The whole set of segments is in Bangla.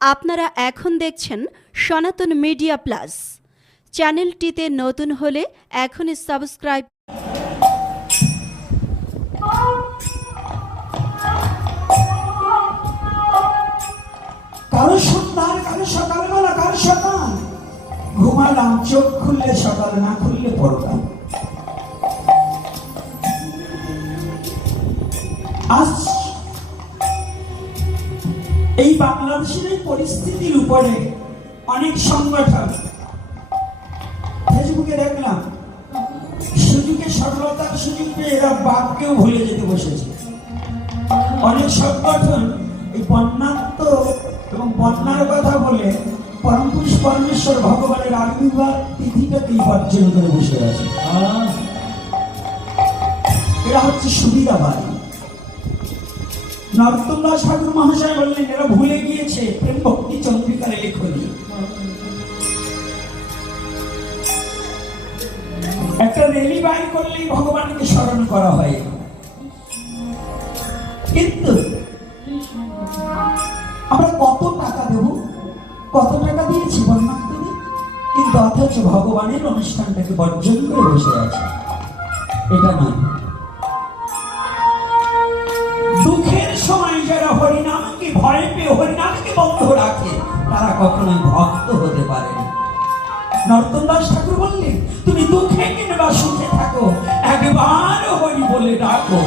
আপনারা এখন দেখছেন সনাতন মিডিয়া প্লাস। চ্যানেলটিতে নতুন হলে এখনই সাবস্ক্রাইব। ঘুমালাম, চোখ খুললে সকাল, না খুললে পড়তাম আজ এই বাংলাদেশের এই পরিস্থিতির উপরে অনেক সংগঠন ফেসবুকে দেখলাম সুযোগে সরলতার সুযোগ পেয়ে এরা বাপকেও ভুলে যেতে বসেছে। অনেক সংগঠন এই বন্যাত্ম এবং বন্যার কথা বলে পরমপুরুষ পরমেশ্বর ভগবানের আবির্ভাব তিথিটাকেই বর্জন করে বসে আছে। এরা হচ্ছে সুবিধা সুবিধাবাদী। নরোত্তম দাস ঠাকুর মহাশয় বললেন, এরা ভুলে গিয়েছে। প্রেম ভক্তি চন্দ্রিকার লেখনী। একটা রেলি বাইর করলেই ভগবানকে স্মরণ করা হয়। কিন্তু আমরা কত টাকা দেব? কত টাকা দিয়েছি বন্যাত্মকে কিন্তু অথচ ভগবানের অনুষ্ঠানটাকে বর্জন করে বসে আছে। এটা নয়। ভয় পেয়ে হরিনামকে বন্ধ রাখে, তারা কখনোই ভক্ত হতে পারে না। ঠাকুর বললেন, তুমি দুঃখে কিংবা সুখে থাকো, একবার হরি বলে ডাকো।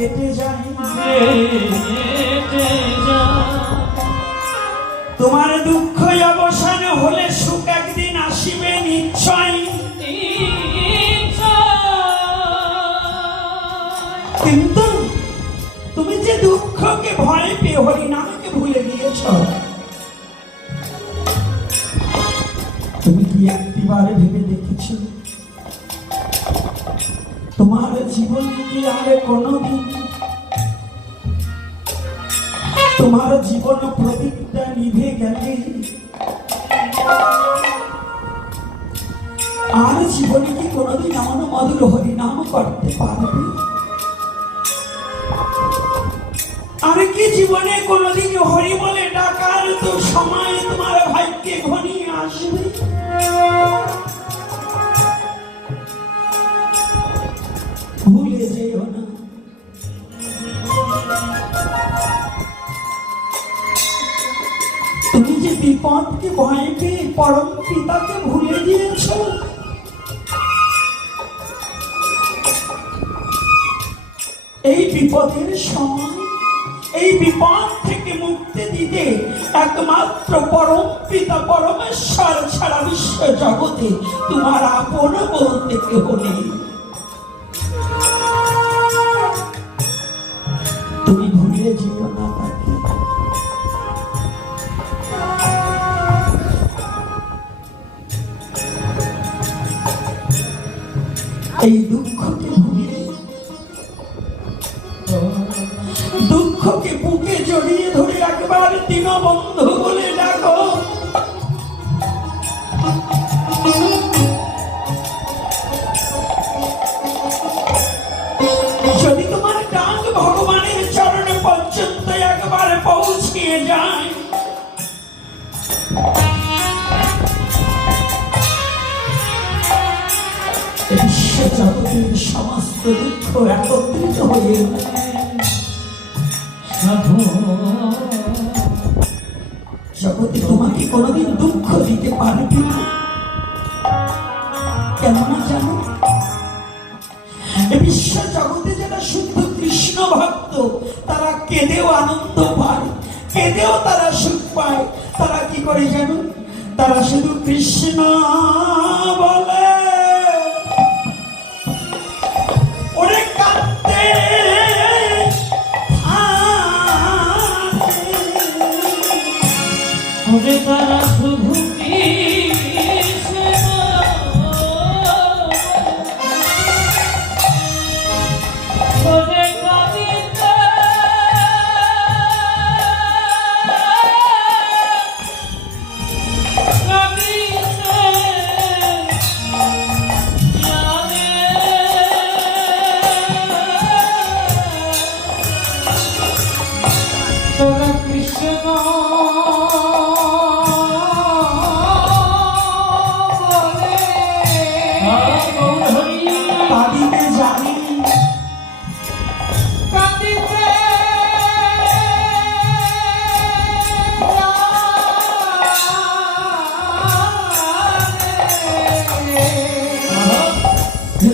কেটে যায়। তোমার দুঃখ অবসান হলে সুখ একদিন আসিবে নিশ্চয়। কিন্তু তুমি যে দুঃখকে ভয় পেয়ে হরিনামকে ভুলে গিয়েছ, তুমি কি একটিবার ভেবে দেখেছ? তোমার জীবন কি আর কোনোদিন তোমার জীবন প্রদীপটা নিভে গেলে। আর জীবনে কি কোনোদিন এমন মধুর হরিনাম করতে পারবে? আমি কি জীবনে কোনোদিন হরি বলে ডাকার তো সময় তোমার ভাইকে ঘনিয়ে আসবে? বিপদকে ভয় পেয়ে পরম পিতাকে ভুলে এই বিপদের সময়, এই বিপদ থেকে মুক্তি দিতে একমাত্র পরম পিতা পরমেশ্বর সারা বিশ্ব জগতে তোমার আপন বলতে কেহ নেই। এই দুঃখকে ভুলে দুঃখকে বুকে জড়িয়ে ধরে একবার দীনবন্ধু বলে ডাকো। যদি তোমার ডাক ভগবানের চরণে পর্যন্ত একবার পৌঁছিয়ে যায় সে জগতের সমস্ত দুঃখ একত্রিত হয়ে জগতে তোমাকে কোনোদিন দুঃখ দিতে জানো? বিশ্ব জগতে যারা শুদ্ধ কৃষ্ণ ভক্ত? তারা কেঁদেও আনন্দ পায়? কেঁদেও তারা সুখ পায়? তারা কি করে জানো? তারা শুধু কৃষ্ণ বলে। ওরে তারা শুভূতি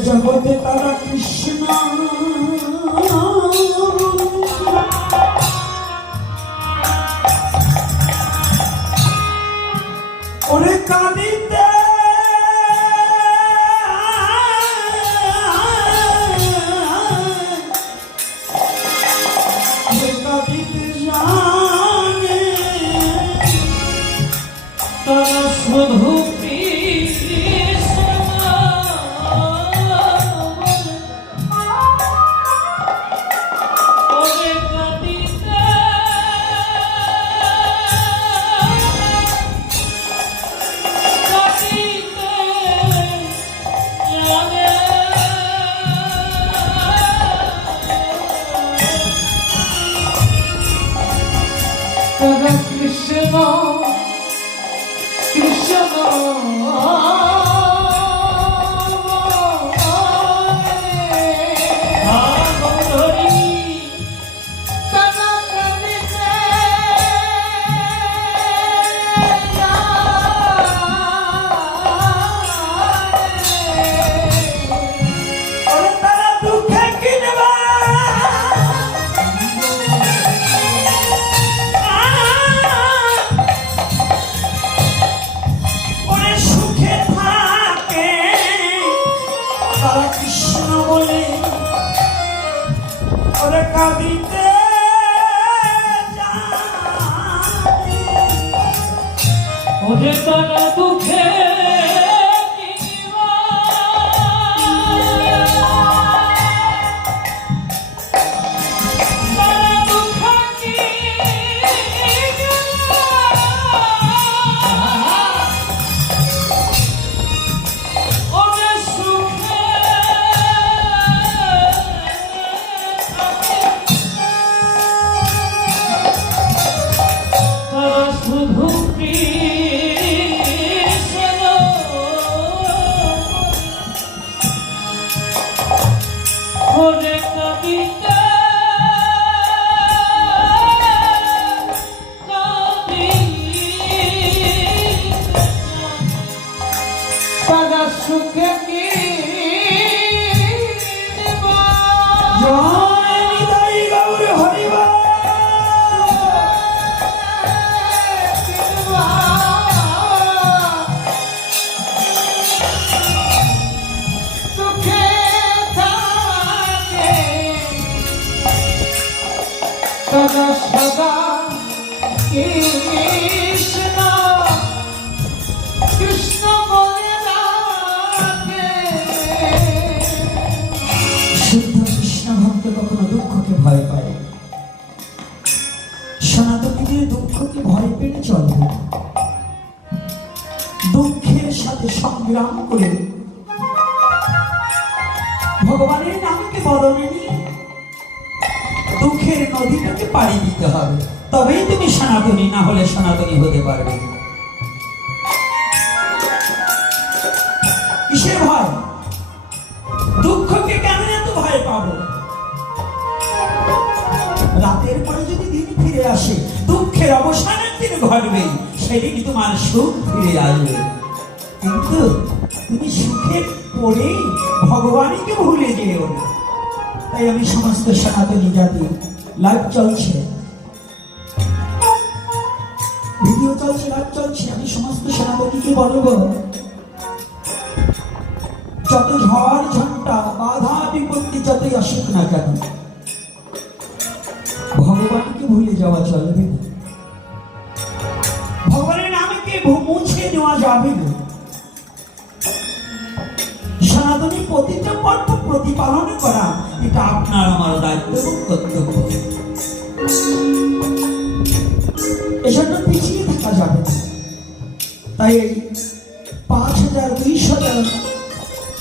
জগতে তারা কৃষ্ণ। 哦 বেদনা দুঃখে তবেই তুমি সনাতনী, না হলে সনাতনী হতে পারবে কিসের ভয়? দুঃখকে কেন এত ভয় পাবো? রাতের পরে যদি দিন ফিরে আসে, দুঃখের অবসানের দিন ঘটবে, সেদিন তোমার সুখ ফিরে আসবে। কিন্তু তুমি সুখে পড়ে ভগবানকে ভুলে যেও না। তাই আমি সমস্ত সনাতনী জাতি, লাইফ চলছে। ভিডিও চলছে লাইভ চলছে, আমি সমস্ত সনাতনীকে বলব, যত ঝড় ঝন্টা বাধা বিপত্তি যতই আসুক না কেন, ভগবানকে ভুলে যাওয়া চলবে না। ভগবানের নামকে মুছে নেওয়া যাবে না। সনাতনী প্রতিটা পর্ব প্রতিপালন করা, এটা আপনার আমার দায়িত্ব এবং কর্তব্য। যাবে তাই এই পাঁচ হাজার দুইশো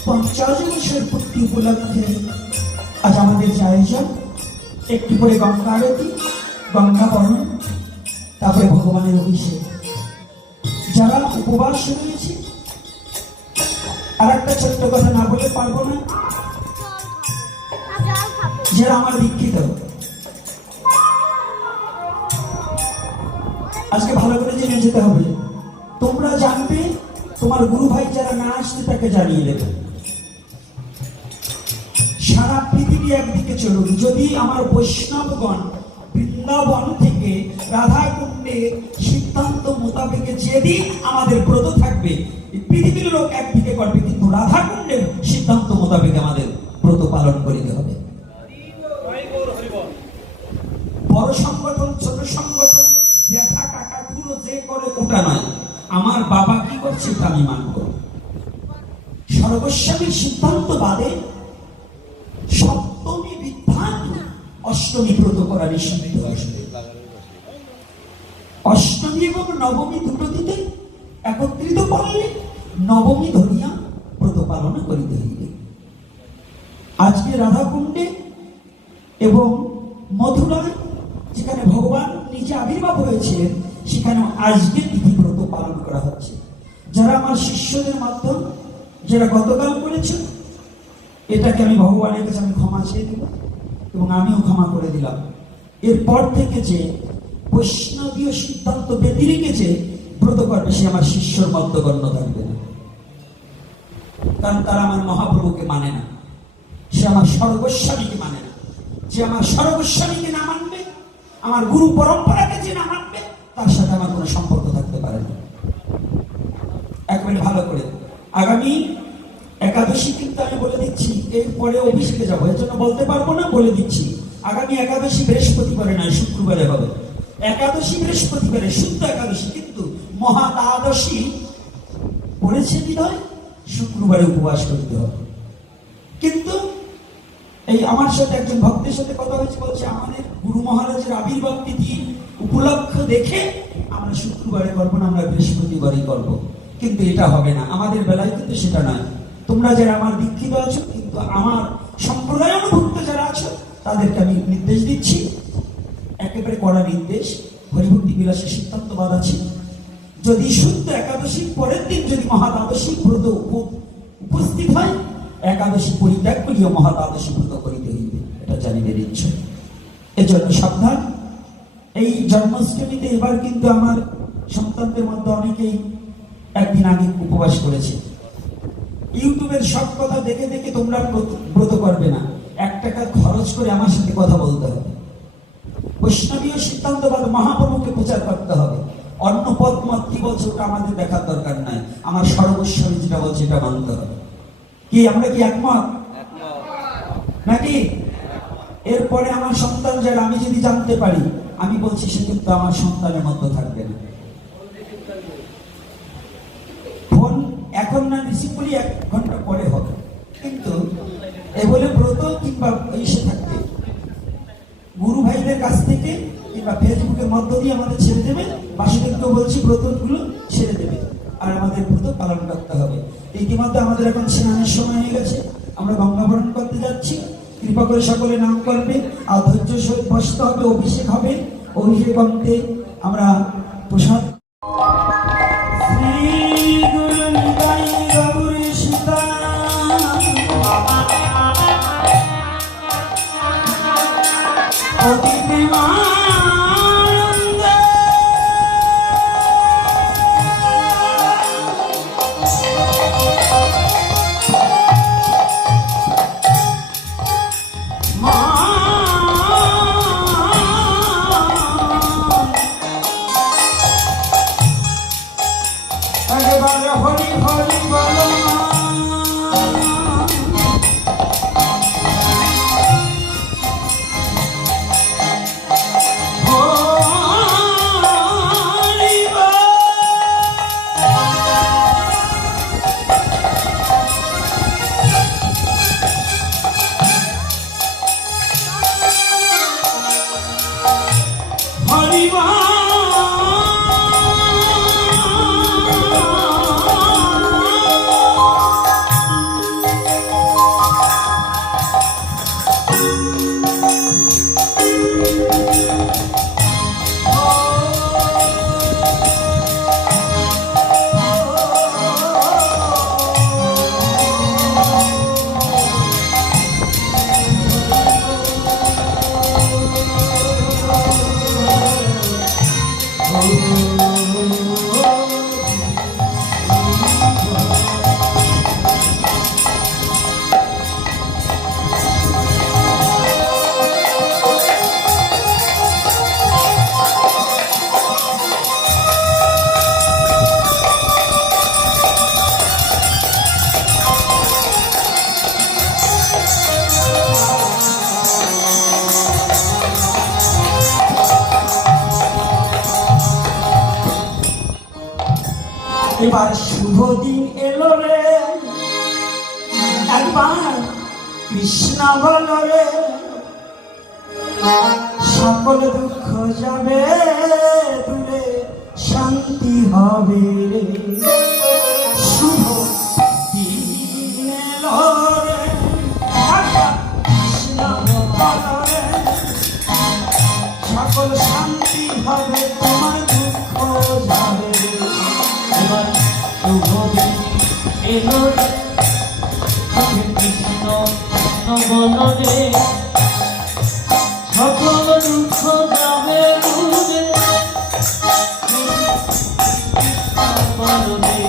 পঞ্চাশ বছর পূর্তি উপলক্ষে আজ আমাদের যে আয়োজন করে গঙ্গা আরতি, গঙ্গা বরণ তারপরে ভগবানের অভিষেক। যারা উপবাস রয়েছে আর একটা ছোট্ট কথা না বলে পারব না। যারা আমার দীক্ষিত আজকে ভালো করে জেনে যেতে হবে, তোমরা জানবে, তোমার গুরু ভাই যারা না আসছে তাকে জানিয়ে দেবে। সারা পৃথিবী একদিকে চলুক। যদি আমার বৈষ্ণবগণ, বৃন্দাবন থেকে রাধা কুণ্ডে সিদ্ধান্ত মোতাবেকে যেদিন আমাদের ব্রত থাকবে পৃথিবীর লোক একদিকে করবে, কিন্তু রাধা কুণ্ডের সিদ্ধান্ত মোতাবেক আমাদের ব্রত পালন করিতে হবে। বড় সংগঠন, ছোট সংগঠন ওটা নয় আমার বাবা কি করছে তা আমি মানব। সর্বস্বামীর সিদ্ধান্ত বাদে সপ্তমী বিধান অষ্টমী ব্রত করা নিষিদ্ধ অষ্টমী এবং নবমী দুটো দিতে একত্রিত করলে নবমী ধরিয়া ব্রত পালন করিতে হইবে। আজকে রাধাকুণ্ডে এবং মথুরায় যেখানে ভগবান নিজে আবির্ভাব হয়েছিলেন সেখানে আজকে তিথি ব্রত পালন করা হচ্ছে। যারা আমার শিষ্যদের মাধ্যম, যারা গতকাল করেছেন, এটাকে আমি ভগবানের কাছে আমি ক্ষমা চেয়ে দেব এবং আমিও ক্ষমা করে দিলাম। এরপর থেকে যে বৈষ্ণবীয় সিদ্ধান্ত ব্যতিরিকে যে ব্রত করবে সে আমার শিষ্যর মধ্যগণ্য থাকবে না। কারণ তারা আমার মহাপ্রভুকে মানে না। সে আমার সর্বস্বামীকে মানে না। যে আমার সর্বস্বামীকে না মানবে, আমার গুরু পরম্পরাকে যে না মানবে তার সাথে আমার কোনো সম্পর্ক থাকতে পারে না। একবারে ভালো করে। আগামী একাদশী কিন্তু আমি বলে দিচ্ছি, এরপরে অভিষেকে যাব। এর জন্য বলতে পারব না, বলে দিচ্ছি। আগামী একাদশী বৃহস্পতিবারে নয়, শুক্রবারে হবে। একাদশী বৃহস্পতিবারে, শুদ্ধ একাদশী কিন্তু মহা দ্বাদশী পড়েছে বিধয় শুক্রবারে উপবাস করতে হবে। কিন্তু এই আমার সাথে একজন ভক্তের সাথে কথা হয়েছে, বলছে, আমাদের গুরু মহারাজের আবির্ভাব তিথি উপলক্ষ দেখে আমরা শুক্রবারে করব না, আমরা বৃহস্পতিবারই করব কিন্তু এটা হবে না। আমাদের বেলায় কিন্তু সেটা নয়। তোমরা যারা আমার দীক্ষিত আছো, কিন্তু আমার সম্প্রদায় অনুভুক্ত যারা আছো, তাদেরকে আমি নির্দেশ দিচ্ছি। একেবারে কড়া নির্দেশ। হরিভক্তি বিলাসের সিদ্ধান্তবাদ আছে। যদি শুদ্ধ একাদশীর পরের দিন যদি মহাদ্বাদশী ব্রত উপ- উপস্থিত হয়, একাদশী পরিত্যাগ করিয়া মহাদ্বাদশী ব্রত করিতে হইবে। এটা জানিয়ে দিচ্ছ এজন্য সাবধান। এই জন্মাষ্টমীতে এবার কিন্তু আমার সন্তানদের মধ্যে অনেকেই একদিন আগে উপবাস করেছে। ইউটিউবের সব কথা দেখে দেখে তোমরা ব্রত- করবে না। এক টাকা খরচ করে আমার সাথে কথা বলতে হবে। বৈষ্ণবীয় সিদ্ধান্তবাদ মহাপ্রভুকে প্রচার করতে হবে। অন্য পথ মত কি বলছে ওটা আমাদের দেখার দরকার নাই। আমার সর্বস্বরী যেটা বলছে এটা মানতে হবে। কি আমরা কি একমত। নাকি? এরপরে আমার সন্তান যারা আমি যদি জানতে পারি আমি বলছি সে কিন্তু আমার সন্তানের মতো থাকবে না। ফোন এখন না রিসিভ করি এক ঘণ্টা পরে হবে। কিন্তু এ বলে ব্রত কিংবা এসে থাকবে। গুরু ভাইদের কাছ থেকে কিংবা ফেসবুকের মধ্য দিয়ে আমাদের ছেড়ে দেবে। বাসুদেবকে বলছি ব্রতগুলো ছেড়ে দেবে। আর আমাদের ব্রত পালন করতে হবে। ইতিমধ্যে আমাদের এখন স্নানের সময় হয়ে গেছে। আমরা গঙ্গাবরণ করতে যাচ্ছি। কৃপা করে সকলে নাম করবে আর ধৈর্য বসতে অভিষেক হবে অভিষেক অন্তে আমরা প্রসাদ Viva! এবার শুভ দিন এলো রে। একবার কৃষ্ণ বল রে, সকল দুঃখ যাবে, দূরে শান্তি হবে রে। হরে কৃষ্ণ বলরে সকল দুঃখ যাবে দূরে বলরে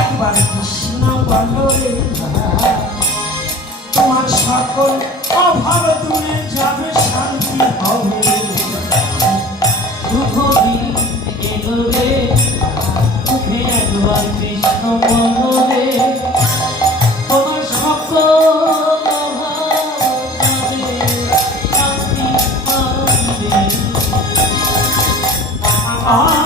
একবার কৃষ্ণ বলরে তোমার সকল অভাব তুমি যাবে শান্তি হবে। দুঃখ দিন এলো রে মুখে একবার কৃষ্ণ মনরে তোমার সকল Ah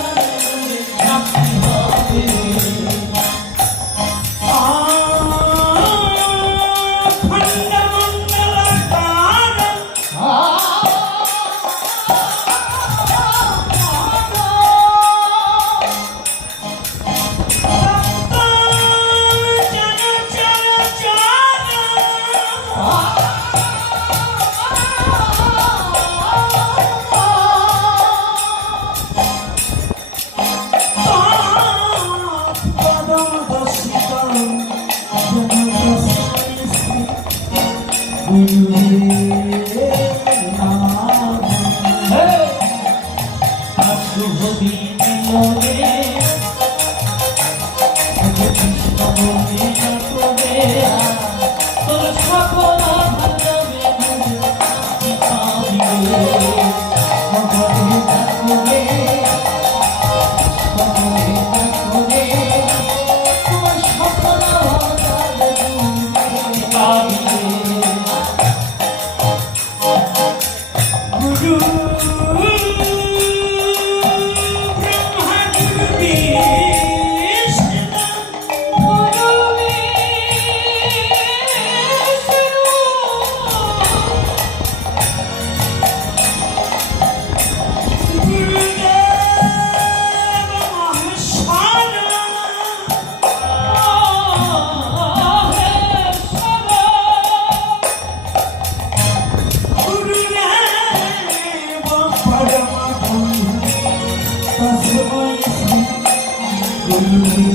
you.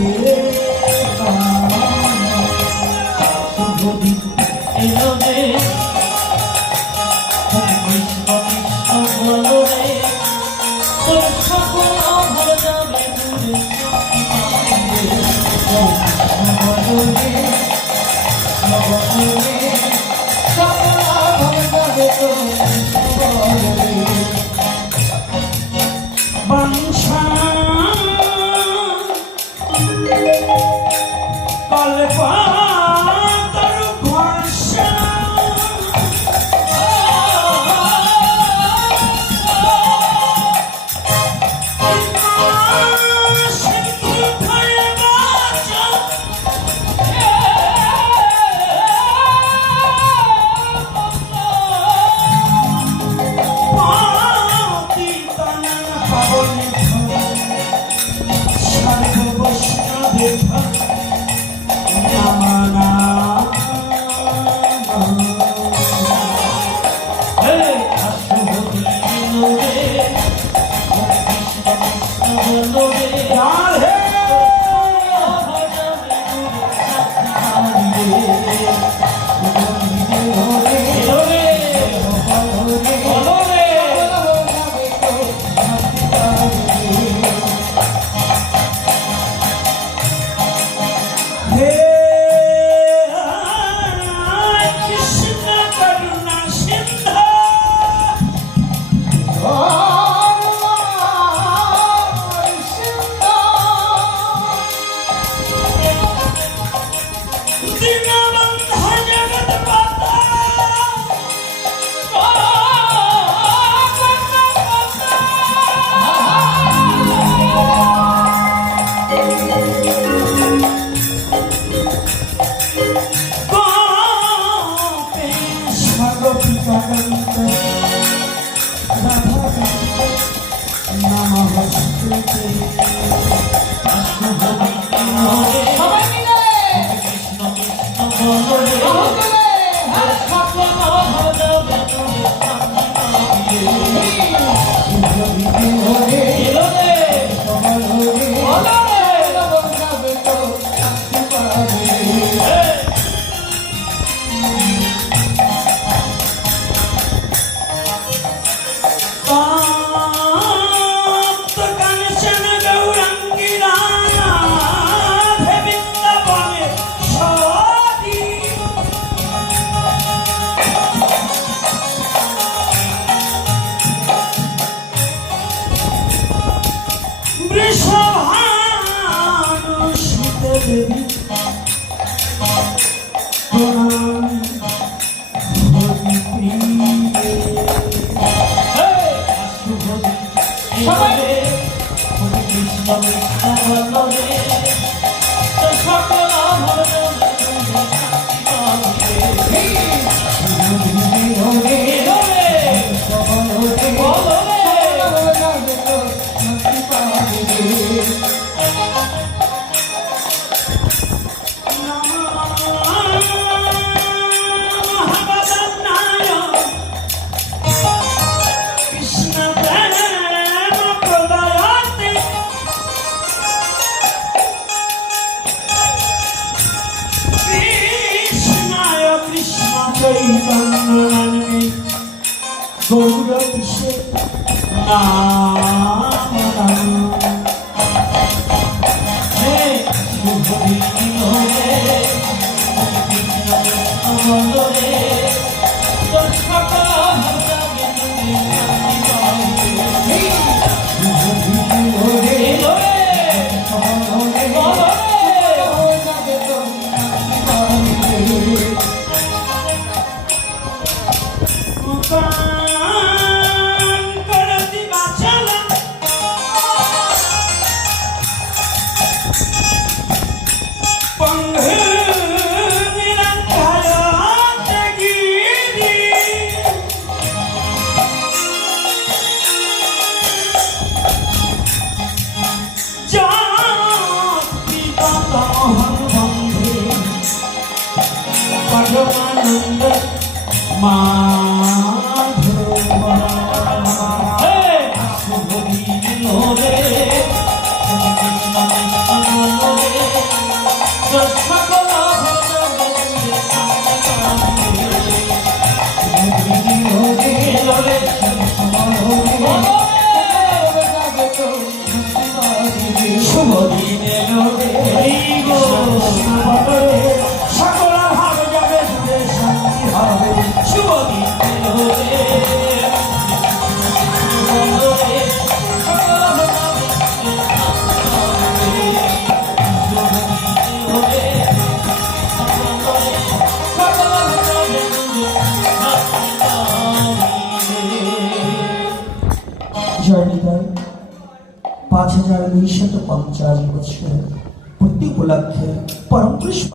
দেবী করতি